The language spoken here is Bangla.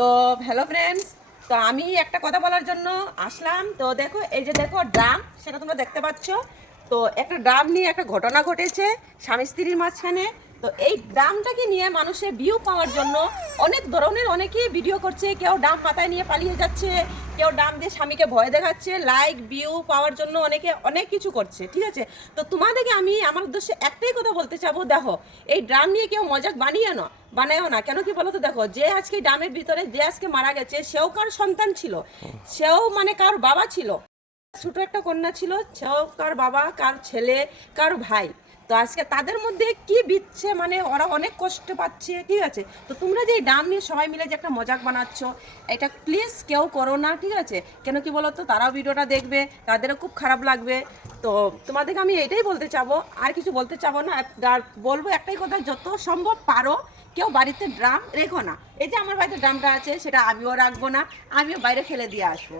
তো হ্যালো ফ্রেন্ডস, তো আমি একটা কথা বলার জন্য আসলাম। তো দেখো, এই যে দেখো ড্রাম, সেটা তোমরা দেখতে পাচ্ছ। তো একটা ড্রাম নিয়ে একটা ঘটনা ঘটেছে স্বামী স্ত্রীর মাঝখানে। তো এই ড্রামটাকে নিয়ে মানুষের ভিউ পাওয়ার জন্য অনেক ধরনের অনেকেই ভিডিও করছে। কেউ ড্রাম মাথায় নিয়ে পালিয়ে যাচ্ছে, কেউ ড্রাম দিয়ে স্বামীকে ভয় দেখাচ্ছে, লাইক ভিউ পাওয়ার জন্য অনেকে অনেক কিছু করছে, ঠিক আছে। তো তোমাদেরকে আমি আমার উদ্দেশ্যে একটাই কথা বলতে চাবো, দেখো এই ড্রাম নিয়ে কেউ মজাক বানায়ও না। কেন কি বলো তো, দেখো যে আজকে ড্রামের ভিতরে যে আজকে মারা গেছে, সেও কার সন্তান ছিল, সেও মানে কার বাবা ছিল, ছোট একটা কন্যা ছিল, সেও কার বাবা, কার ছেলে, কার ভাই। তো আজকে তাদের মধ্যে কি বিচ্ছে, মানে ওরা অনেক কষ্ট পাচ্ছে, ঠিক আছে। তো তোমরা যে এই ডাম নিয়ে সবাই মিলে যে একটা মজাক বানাচ্ছ, এটা প্লিজ কেউ করো না, ঠিক আছে। কেন কি বলো তো, তারাও ভিডিওটা দেখবে, তাদেরও খুব খারাপ লাগবে। তো তোমাদেরকে আমি এটাই বলতে চাবো, আর কিছু বলতে চাবো না। আর বলবো একটাই কথা, যত সম্ভব পারো কেউ বাড়িতে ড্রাম রেখো না। এই যে আমার বাড়িতে ড্রামটা আছে, সেটা আমিও রাখবো না, আমিও বাইরে ফেলে দিয়ে আসবো।